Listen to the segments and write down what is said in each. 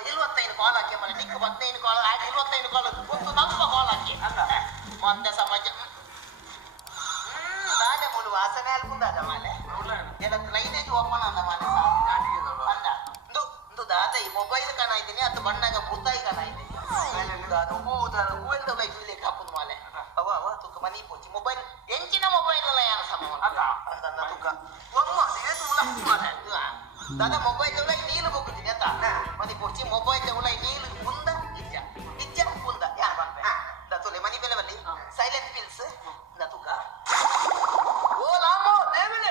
25 ಕಾಲ್ ಹಾಕಿ ಮನೆ ನಿಕ್ಕ 15 ಕಾಲ್ ಆಯ್ತು 25 ಕಾಲ್ ಒಂದು 40 ಕಾಲ್ ಹಾಕಿ ಮೊನ್ನೆ ಸಮಾಜ ದಾದ ಮುಳು ವಾಸನೆ ಅಲ್ಕುಂದಾದ ಮಾಲೆ ಏನಂತ ಲೈನೇಜ್ ಓಪನ್ ಅಂದ ಮಾಲೆ ಅಂದ ಒಂದು ದಾದ ಈ ಮೊಬೈಲ್ ಕಾಣ ಇದ್ದೀನಿ ಅದು ಬಣ್ಣಗ ಬುತ್ತಾಯಿ ಕಾಣ ಇದ್ದೀನಿ ಅದು ಹೂವೆಲ್ದ ಬೈಕ್ ಇಲ್ಲಿ ಕಾಪುದು ಮಾಲೆ ಅವ ಅವ ತುಕ ಮನಿ ಪೋಚಿ ಮೊಬೈಲ್ ಎಂಚಿನ ಮೊಬೈಲ್ ಅಲ್ಲ ಯಾನ ಸಮ ಅಂದ ತುಕ ಒಮ್ಮ ಏನು ಮಾಲೆ ದಾದ ಮೊಬೈಲ್ ನೀಲು ಹೋಗುತ್ತೀನಿ ಅಂತ ಮನಿ ಪೋಚಿ ಮೊಬೈಲ್ ನೀಲು ಮುಂದ ಇಜ್ಜ ಇಜ್ಜ ಮುಂದ ಯಾ ದತುಲೆ ಮನಿ ಬೆಲೆ ಬಲ್ಲಿ ಸೈಲೆಂಟ್ ಪಿಲ್ಸ್ ನತುಕ ಓ ಲಾಮೋ ದೇವಿಲೆ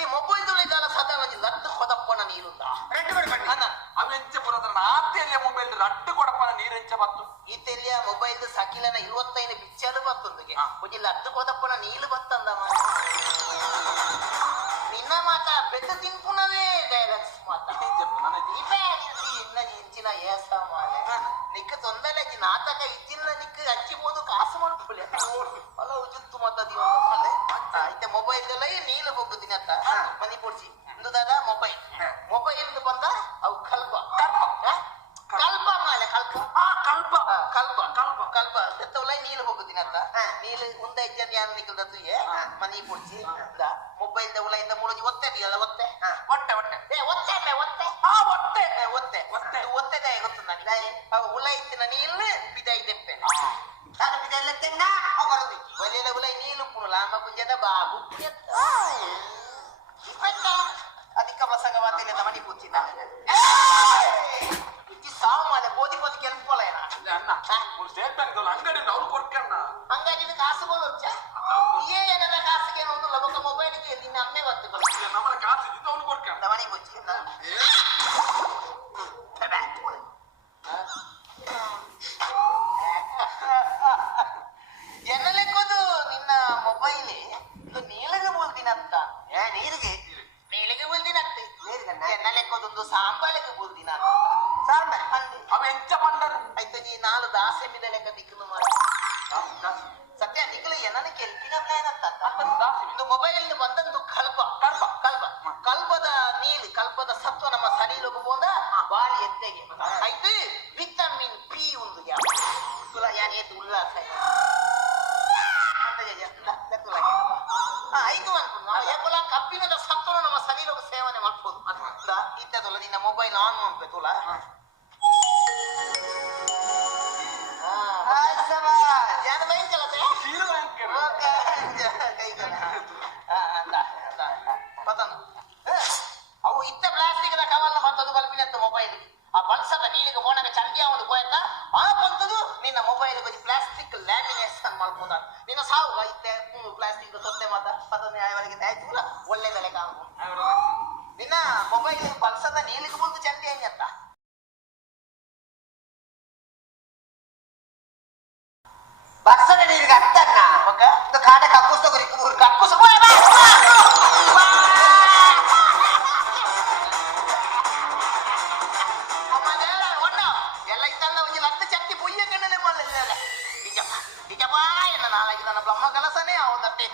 ಈ ಮೊಬೈಲ್ ದಾಲ ಸದಾ ಮಂಜಿ ಲಡ್ಡು ಕೊದಪ್ಪನ ನೀರುಂದ ರೆಡ್ಡಿ ಬಡಿ ಬಡಿ ಅನ್ನ ಅವೆಂಚ ಪುರದನ ಆತ್ತೆಲ್ಲ ಮೊಬೈಲ್ ಲಡ್ಡು ಕೊಡಪ್ಪನ ನೀರೆಂಚ ಬತ್ತು ಈತೆಲ್ಲ ಮೊಬೈಲ್ ಸಕಿಲನ 25 ಪಿಚ್ಚಲು ಬತ್ತೊಂದಿಗೆ ಒಂಜಿ ಲಡ್ಡು ಕೊದಪ್ಪನ ನೀಲು ಬತ್ತಂದ ನಿನ್ನ ಮಾತ ಬೆದ್ದು ತಿನ್ಪುನವೇ ಡೈಲಾಗ್ಸ್ ಮಾತ ಇಂಚಿನ ಏಸ ಮಾಲೆ ನಿಕ್ಕ ತೊಂದಲೆಜಿ ನಾಟಕ ಇದ್ದಿಲ್ಲ ನಿಕ್ಕ ಹಂಚಿಬೋದು ಕಾಸು ಮಾಡ್ಕೊಳ್ಳಿ ಅಲ್ಲ ಉಜುತ್ತು ಮಾತದಿ ಮಾಲೆ ಐತೆ ಮೊಬೈಲ್ ನೀಲು ಹೋಗುತ್ತೀನಿ ಅಂತ ಮನಿ ಪೋಡ್ಸಿ ಒಂದು ದಾದ ಮೊಬೈಲ್ ಬಂದ ಅವು ಕಲ್ಪ ಕಲ್ಪ ಮಾಲೆ ಕಲ್ಪ ಕಲ್ಪ ಕಲ್ಪ ಕಲ್ಪ ಕಲ್ಪ ಬೆತ್ತವಲೈ ನೀಲು ಹೋಗುತ್ತೀನಿ ಅಂತ ನೀಲು ಮುಂದೆ ಇದ್ದ ಯಾರು ನಿಕ್ಕಲ್ದತ್ತಿಗೆ ಮನಿ ಪೋಡ್ಸಿ ಮೊಬೈಲ್ ಉಲೈಂದ ಮುಳುಗಿ ಒತ್ತೆ ಅಲ್ಲ ಒತ್ತೆ ಹೊಟ್ಟೆ ಹೊಟ್ಟೆ ಒತ್ತೆ ಒತ್ತೆ ಒತ್ತೆ ಒತ್ತೆ ಒತ್ತೆ ಒತ್ತೆದ ಗೊತ್ತು ನನಗೆ ಉಲೈ ಇತ್ತಿನ ನೀಲು ಬಿದೈ ದೆಪ್ಪೆ ನಾನು ಬಿದೈ ಲೆತ್ತೆನ್ನ ಬರೋದು ಒಲೆಯ ಉಲೈ ನೀಲು ಪುನು ಲಾಮ ಗುಂಜದ ಬಾಬು ಅಧಿಕ ಪ್ರಸಂಗವಾತಿಲ್ಲ ಮನಿ ಪೂಚಿ ಇಜ್ಜಿ ಸಾವು ಮಾಲೆ ಬೋದಿ ಬೋದಿ ಕೆಲ್ಪಲ್ಲ ಏನ ಅಣ್ಣ ಸ್ಟೇಟ್ ಬ್ಯಾಂಕ್ ಅಂಗಡಿ ಅವ್ರು ಕೊಡ್ಕಣ್ಣ ಅಂಗಡಿ ಕಾಸು ಬೋಲೊಚ್ಚ ಏನೆಲ್ಲ ಕಾಸಿಗೆ ಒಂದು ಲಬಕ ಮೊಬೈಲ್ಗೆ ನಿನ್ನ ಅಮ್ಮೆ ಗೊತ್ತು ನಮ್ಮ ಕಾಸು ಇದ್ದು ಅವ್ನು ಕೊಡ್ಕಣ್ಣ ಮನಿ ಪೂಚಿ ಎನ್ನಲೆಕ್ಕೋದು ನಿನ್ನ ಮೊಬೈಲ್ ಇದು ನೀಲಿಗೆ ಬೂಲ್ದಿನಂತ ನೀರಿಗೆ ನೀಲಿಗೆ ಬೂಲ್ದಿನಂತೆ ಎನ್ನಲೆಕ್ಕೋದೊಂದು ಸಾಂಬಾಳಿಗೆ ಬೂಲ್ದಿನ ಸಾಂಬಾರ್ ಅವ ಎಂಚ ಪಂಡರು ಆಯ್ತು ಈ 4 ದಾಸೆ ಮಿದ ಲೆಕ್ಕ ದಿಕ್ಕಲು ಮಾಡಿ ಸತ್ಯ ನಿಖಲು ಏನನ್ನ ಕೆಲ್ಪಿನ ಪ್ಲಾನ್ ಅಂತ ಒಂದು ಮೊಬೈಲ್ ಬಂದಂದು ಕಲ್ಪ ಕಲ್ಪ ಕಲ್ಪ ಕಲ್ಪದ ನೀಲಿ ಕಲ್ಪದ ಸತ್ವ ನಮ್ಮ ಶರೀರಕ್ಕೆ ಹೋದ ಬಾಳಿ ಎತ್ತೆಗೆ ಆಯ್ತು ವಿಟಮಿನ್ ಪಿ ಒಂದು ತುಲ ಯಾನ್ ಏತು ಉಲ್ಲಾಸ ಆಯ್ತು ಅನ್ಕೊಂಡು ಕಬ್ಬಿಣದ ಸತ್ವನ ನಮ್ಮ ಶರೀರಕ್ಕೆ ಸೇವನೆ ಮಾಡ್ಬೋದು ಇದ್ದದಲ್ಲ ನಿನ್ನ ಮೊಬೈಲ್ ಆನ್ ಮಾಡ್ಬೇಕಲ್ಲ ಅವು ಇತ್ತ ಪ್ಲಾಸ್ಟಿಕ್ ಕವರ್ನ ಬರ್ತದು ಬಲ್ಪಿನತ್ತು ಮೊಬೈಲ್ ಆ ಬಳಸದ ನೀಲಿಗೆ ಫೋನಾಗ ಚಂಡಿಯ ಒಂದು ಹೋಯ್ತ ಆ ಬಂತದು ನಿನ್ನ ಮೊಬೈಲ್ ಬದಿ ಪ್ಲಾಸ್ಟಿಕ್ ಲ್ಯಾಮಿನೇಷನ್ ಮಾಡ್ಬೋದ ನಿನ್ನ ಸಾವು ಇತ್ತೆ ಪ್ಲಾಸ್ಟಿಕ್ ತೊಂದೆ ಮಾತ ಪದ ನ್ಯಾಯವರೆಗೆ ಆಯ್ತು ಒಳ್ಳೆದಲೆ ಕಾಣ್ಬೋದು ನಿನ್ನ ಮೊಬೈಲ್ ಬಳಸದ ನೀಲಿಗೆ ಬಂದು ಚಂಡಿ ಹೆಂಗೆ ಅಂತ ಬಕ್ಸದ ನೀರಿಗೆ ಅತ್ತನ್ನ ಒಂದು ಕಾಟ ಕಕ್ಕುಸ್ತ ಗುರಿಕು ಕಕ್ಕುಸ ಎಲ್ಲ ಇತ್ತಂದ ಒಂದು ಲತ್ತು ಚಟ್ಟಿ ಪುಯ್ಯ ಕಣ್ಣನೆ ಮಾಡಲಿಲ್ಲ ನಿಜಪ್ಪ ನಿಜಪ್ಪ ಎನ್ನ ನಾಳೆಗೆ ನನ್ನ ಬ್ರಹ್ಮ ಕಲಸನೇ ಅವದಟ್ಟೆ